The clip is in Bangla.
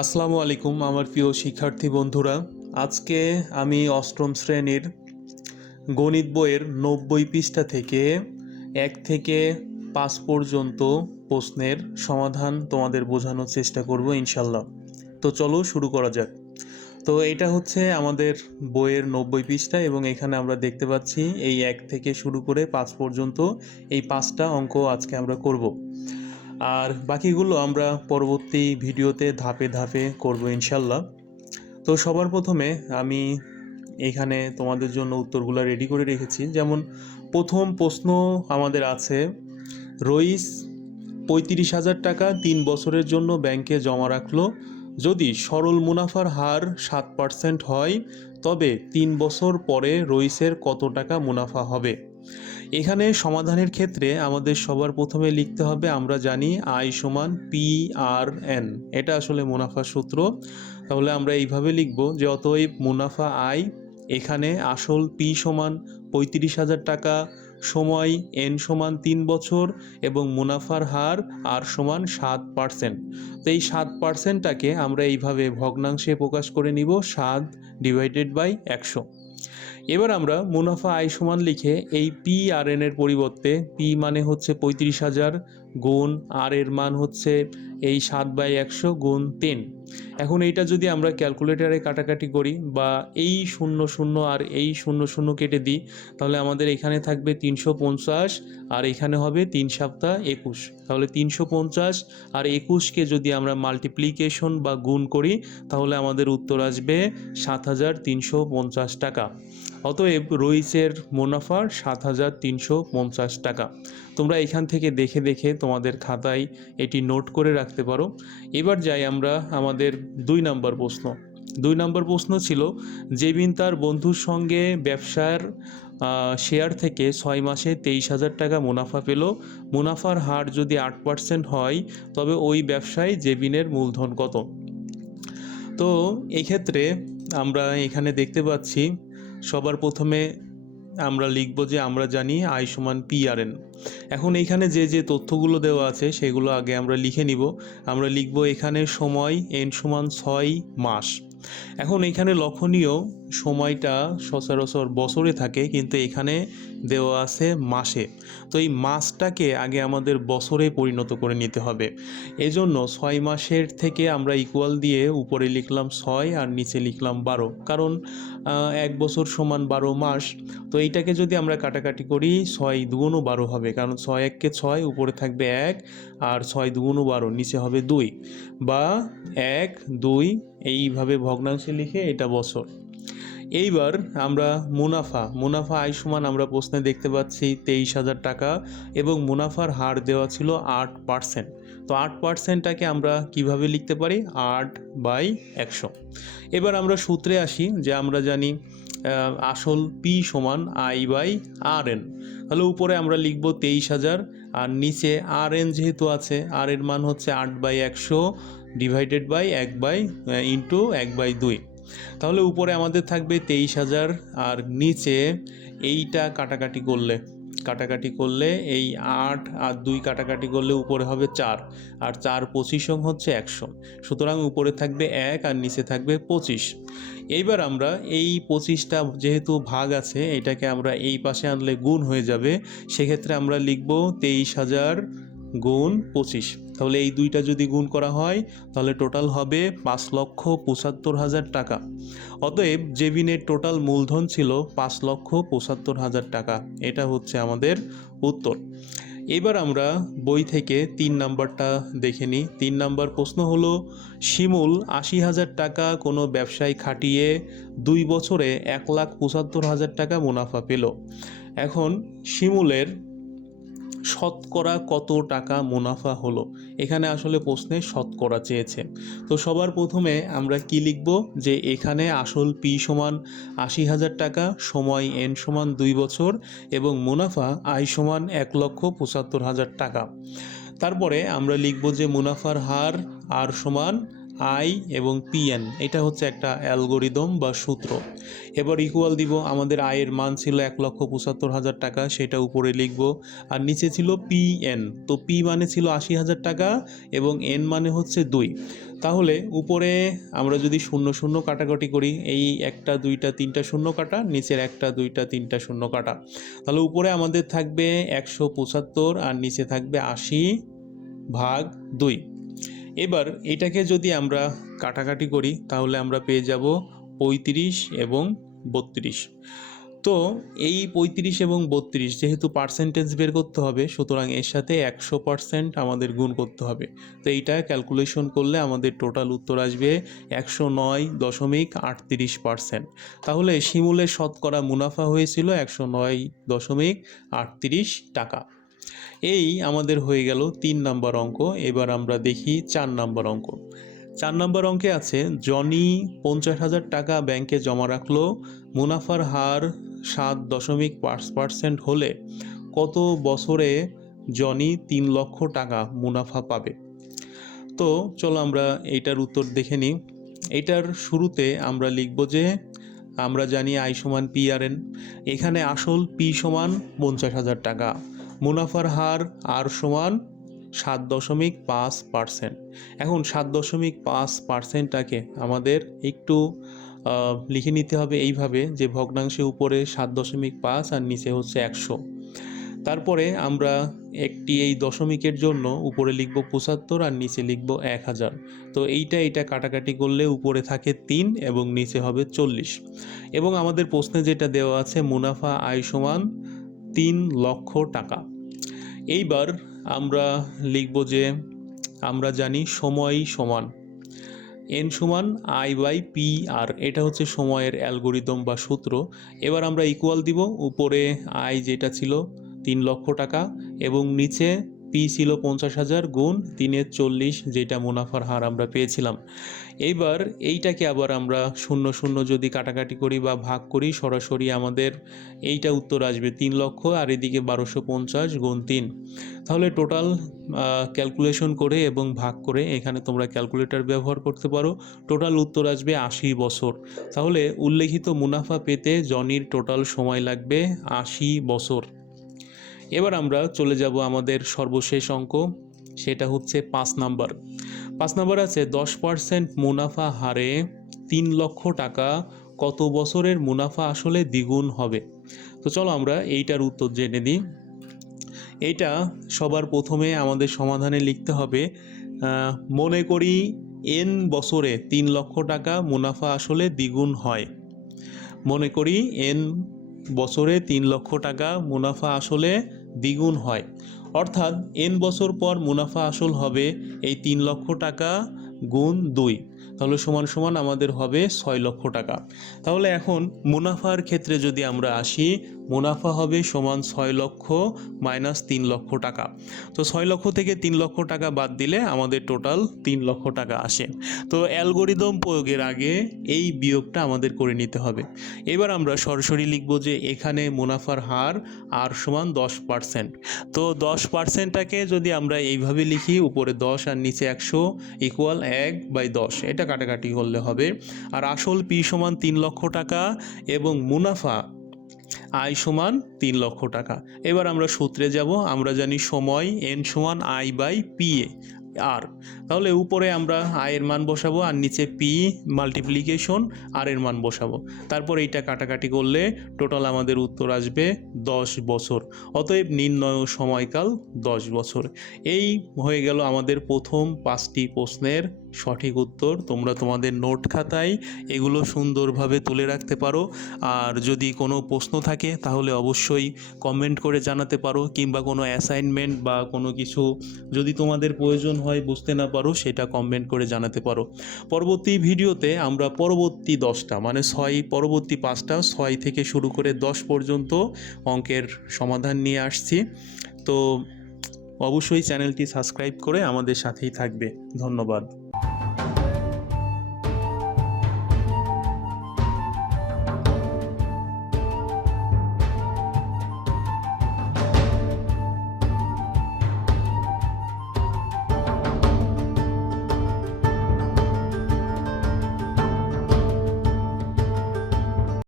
আসসালামু আলাইকুম আমার প্রিয় শিক্ষার্থী বন্ধুরা। আজকে আমি অষ্টম শ্রেণীর গণিত বইয়ের 90 পৃষ্ঠা থেকে 1 থেকে 5 পর্যন্ত প্রশ্নের সমাধান তোমাদের বোঝানোর চেষ্টা করব ইনশাল্লাহ। তো চলো শুরু করা যাক। তো এটা হচ্ছে আমাদের বইয়ের 90 পৃষ্ঠা এবং এখানে আমরা দেখতে পাচ্ছি এই 1 থেকে শুরু করে 5 পর্যন্ত এই 5টা অঙ্ক আজকে আমরা করব। আর বাকিগুলো আমরা পরবর্তী ভিডিওতে ধাপে ধাপে করব ইনশাল্লাহ। তো সবার প্রথমে আমি এখানে তোমাদের জন্য উত্তরগুলো রেডি করে রেখেছি। যেমন প্রথম প্রশ্ন আমাদের আছে, রইস 35,000 টাকা 3 বছরের জন্য ব্যাংকে জমা রাখলো। যদি সরল মুনাফার হার 7% হয় তবে 3 বছর পরে রইসের কত টাকা মুনাফা হবে? এখানে সমাধানের ক্ষেত্রে আমাদের সবার প্রথমে লিখতে হবে, আমরা জানি আই সমান PRN, এটা আসলে মুনাফার সূত্র। তাহলে আমরা এইভাবে লিখব যে অতএব মুনাফা আই, এখানে আসল পি সমান 35,000 টাকা, সময় এন সমান 3 বছর এবং মুনাফার হার আর সমান 7%। তো এই 7%টাকে আমরা এইভাবে ভগ্নাংশে প্রকাশ করে নিব, 7/100। এবার আমরা মুনাফা আয় সমান লিখে এই PRN এর পরিবর্তে পি মানে হচ্ছে 35,000 গুণ আর এর মান হচ্ছে এই 7/100 গুণ 3। এখন এইটা যদি আমরা ক্যালকুলেটারে কাটাকাটি করি বা এই 00 আর এই 00 কেটে দিই, তাহলে আমাদের এখানে থাকবে 350 আর এখানে হবে 3 সাতটা 21। তাহলে 350 আর 21কে যদি আমরা মাল্টিপ্লিকেশন বা গুণ করি তাহলে আমাদের উত্তর আসবে 7,350 টাকা। অতএব রইসের মুনাফা 7,350 টাকা। তোমরা এখান থেকে দেখে দেখে তোমাদের খাতায় এটি নোট করে রাখতে পারো। এবার যাই আমরা আমাদের 2 নম্বর প্রশ্ন। 2 নম্বর প্রশ্ন ছিল, জেবিন তার বন্ধুর সঙ্গে ব্যবসার শেয়ার থেকে 6 মাসে 23,000 টাকা মুনাফা পেল। মুনাফার হার যদি 8% হয় তবে ওই ব্যবসায় জেবিনের মূলধন কত? তো এক্ষেত্রে আমরা এখানে দেখতে পাচ্ছি সবার প্রথমে আমরা লিখব যে আমরা জানি আই সমান PRN। এখন এইখানে যে যে তথ্যগুলো দেওয়া আছে সেগুলো আগে আমরা লিখে নিব। আমরা লিখব এখানে সময় এন সমান 6 মাস। এখন এখানে লক্ষণীয়, সময়টা সচরাচর বছরে থাকে কিন্তু এখানে দেওয়া আছে মাসে। তো এই মাসটাকে আগে আমাদের বছরে পরিণত করে নিতে হবে। এজন্য 6 মাসের থেকে আমরা ইকুয়াল দিয়ে উপরে লিখলাম 6 আর নিচে লিখলাম 12, কারণ 1 বছর সমান 12 মাস। তো এইটাকে যদি আমরা কাটাকাটি করি 6 দুগুণও 12 হবে, কারণ 6 1-কে 6, উপরে থাকবে 1 আর 6 দুগুণও 12, নিচে হবে 2 বা 1 2, এইভাবে ভগ্নাংশে লিখে এটা বছর। এইবার আমরা মুনাফা আয় সমান আমরা প্রশ্নে দেখতে পাচ্ছি 23,000 টাকা এবং মুনাফার হার দেওয়া ছিল 8%। তো 8%টাকে আমরা কিভাবে লিখতে পারি? 8/100। এবার আমরা সূত্রে আসি যে আমরা জানি আসল পি সমান I/RN। তাহলে উপরে আমরা লিখব 23,000 আর নিচে RN যেহেতু আছে, আর এর মান হচ্ছে 8/100 ডিভাইডেড বাই 1/2। তাহলে উপরে আমাদের থাকবে 23,000 আর নিচে এইটা কাটাকাটি করলে এই 8 আর 2 কাটাকাটি করলে উপরে হবে 4 আর 4 25 হচ্ছে 100। সুতরাং উপরে থাকবে 1 আর নিচে থাকবে 25। এইবার আমরা এই 25টা যেহেতু ভাগ আছে এটাকে আমরা এই পাশে আনলে গুণ হয়ে যাবে, সেক্ষেত্রে আমরা লিখব 23,000 গুণ 25। তাহলে এই দুইটা যদি গুণ করা হয় তাহলে টোটাল হবে 5,75,000 টাকা। অতএব জেবিনের টোটাল মূলধন ছিল 5,75,000 টাকা। এটা হচ্ছে আমাদের উত্তর। এবার আমরা বই থেকে 3 নাম্বারটা দেখে নিই। 3 নাম্বার প্রশ্ন হলো, শিমুল 80,000 টাকা কোনো ব্যবসায় খাটিয়ে 2 বছরে 1,75,000 টাকা মুনাফা পেল। এখন শিমুলের শতকরা কত টাকা মুনাফা হলো? এখানে আসলে প্রশ্নে শতকরা চেয়েছে। তো সবার প্রথমে আমরা কি লিখব যে এখানে আসল পি সমান 80,000 টাকা, সময় এন সমান 2 বছর এবং মুনাফা আই সমান 1,75,000 টাকা। তারপরে আমরা লিখব যে মুনাফার হার আর সমান আই এবং পিএন, এটা হচ্ছে একটা অ্যালগোরিদম বা সূত্র। এবার ইকুয়াল দিব, আমাদের আয়ের মান ছিল 1,75,000 টাকা, সেটা উপরে লিখব। আর নিচে ছিল পিএন, তো পি মানে ছিল 80,000 টাকা এবং এন মানে হচ্ছে 2। তাহলে উপরে আমরা যদি শূন্য শূন্য কাটাকাটি করি, এই 1টা 2টা 3টা শূন্য কাটা, নিচের 1টা 2টা 3টা শূন্য কাটা, তাহলে উপরে আমাদের থাকবে 175 আর নিচে থাকবে 80/2। এবার এটাকে যদি আমরা কাটাকাটি করি তাহলে আমরা পেয়ে যাব 35 এবং 32। তো এই 35 এবং 32 যেহেতু পার্সেন্টেজ বের করতে হবে, সুতরাং এর সাথে 100% আমাদের গুণ করতে হবে। তো এইটা ক্যালকুলেশন করলে আমাদের টোটাল উত্তর আসবে 109.38%। তাহলে শিমুলের শতকরা মুনাফা হয়েছিল 109.38 টাকা। এই আমাদের হয়ে গেল 3 নম্বর অঙ্ক। এবার আমরা দেখি 4 নম্বর অঙ্ক। 4 নম্বর অঙ্কে আছে, জনি 50,000 টাকা ব্যাংকে জমা রাখলো, মুনাফার হার 7.5% হলে কত বছরে জনি 3 লক্ষ টাকা মুনাফা পাবে? তো চলো আমরা এইটার উত্তর দেখে নিই। এটার শুরুতে আমরা লিখব যে আমরা জানি আই সমান পি আর এন। এখানে আসল পি সমান 50,000 টাকা, মুনাফার হার আর সমান 7.5%। এখন 7.5%টাকে আমাদের একটু লিখে নিতে হবে এইভাবে যে ভগ্নাংশে উপরে 7.5 আর নিচে হচ্ছে 100। তারপরে আমরা একটি এই দশমিকের জন্য উপরে লিখব 75 আর নিচে লিখব 1000। তো এইটা কাটাকাটি করলে উপরে থাকে 3 এবং নিচে হবে 40। এবং আমাদের প্রশ্নে যেটা দেওয়া আছে, মুনাফা আয় সমান 3 লক্ষ টাকা। এইবার আমরা লিখব যে আমরা জানি সময় সমান এন সমান আই বাই পি আর, এটা হচ্ছে সময়ের অ্যালগোরিদম বা সূত্র। এবার আমরা ইকুয়াল দিব, উপরে আই যেটা ছিল 3 লক্ষ টাকা এবং নিচে পি ছিল 50,000 গুণ 3-40, যেটা মুনাফার হার আমরা পেয়েছিলাম। এইবার এইটাকে আবার আমরা শূন্য শূন্য যদি কাটাকাটি করি বা ভাগ করি, সরাসরি আমাদের এইটা উত্তর আসবে 3 লক্ষ আর এদিকে 1250 গুণ 3। তাহলে টোটাল ক্যালকুলেশন করে এবং ভাগ করে, এখানে তোমরা ক্যালকুলেটর ব্যবহার করতে পারো, টোটাল উত্তর আসবে 80 বছর। তাহলে উল্লেখিত মুনাফা পেতে জনির টোটাল সময় লাগবে 80 বছর। এবার আমরা চলে যাব আমাদের সর্বশেষ অঙ্ক, সেটা হচ্ছে 5 নাম্বার। 5 নাম্বার আছে, 10% মুনাফা হারে 3 লক্ষ টাকা কত বছরের মুনাফা আসলে দ্বিগুণ হবে? তো চলো আমরা এইটার উত্তর জেনে নিই। এইটা সবার প্রথমে আমাদের সমাধানে লিখতে হবে, মনে করি এন বছরে 3 লক্ষ টাকা মুনাফা আসলে দ্বিগুণ হয়। মনে করি এন বছরে 3 লক্ষ টাকা মুনাফা আসলে দ্বিগুণ হয়, অর্থাৎ এন বছর পর মুনাফা আসল হবে এই 3 লক্ষ টাকা গুণ 2, তাহলে সমান সমান আমাদের হবে 6 লক্ষ টাকা। তাহলে এখন মুনাফার ক্ষেত্রে যদি আমরা আসি, মুনাফা হবে সমান 6 লক্ষ মাইনাস 3 লক্ষ টাকা। তো 6 লক্ষ থেকে 3 লক্ষ টাকা বাদ দিলে আমাদের টোটাল 3 লক্ষ টাকা আসে। তো অ্যালগোরিদম প্রয়োগের আগে এই বিয়োগটা আমাদের করে নিতে হবে। এবার আমরা সরাসরি লিখব যে এখানে মুনাফার হার আর সমান 10%। তো 10%টাকে যদি আমরা এইভাবে লিখি, উপরে 10 আর নিচে 100 ইকুয়াল 1/10, এটা কাটাকাটি করলে হবে। আর আসল পি সমান 3 লক্ষ টাকা এবং মুনাফা আই সমান 3 লক্ষ টাকা। এবার আমরা সূত্রে যাব, আমরা জানি সময় এন সমান আই বাই পি আর। তাহলে উপরে আমরা আয়ের মান বসাবো আর নিচে পি মাল্টিপ্লিকেশন আর এর মান বসাবো। তারপর এইটা কাটাকাটি করলে টোটাল আমাদের উত্তর আসবে 10 বছর। অতএব নির্ণয় সময়কাল 10 বছর। এই হয়ে গেল আমাদের প্রথম 5টি প্রশ্নের সঠিক উত্তর। তোমরা তোমাদের নোট খাতায় এগুলো সুন্দরভাবে তুলে রাখতে পারো। আর যদি কোনো প্রশ্ন থাকে তাহলে অবশ্যই কমেন্ট করে জানাতে পারো, কিংবা কোনো অ্যাসাইনমেন্ট বা কোনো কিছু যদি তোমাদের প্রয়োজন হয়, বুঝতে না পারো, সেটা কমেন্ট করে জানাতে পারো। পরবর্তী ভিডিওতে আমরা পরবর্তী 10টা মানে 6 পরবর্তী 5টা 6 থেকে শুরু করে 10 পর্যন্ত অঙ্কের সমাধান নিয়ে আসছি। তো অবশ্যই চ্যানেলটি সাবস্ক্রাইব করে আমাদের সাথেই থাকবে। ধন্যবাদ।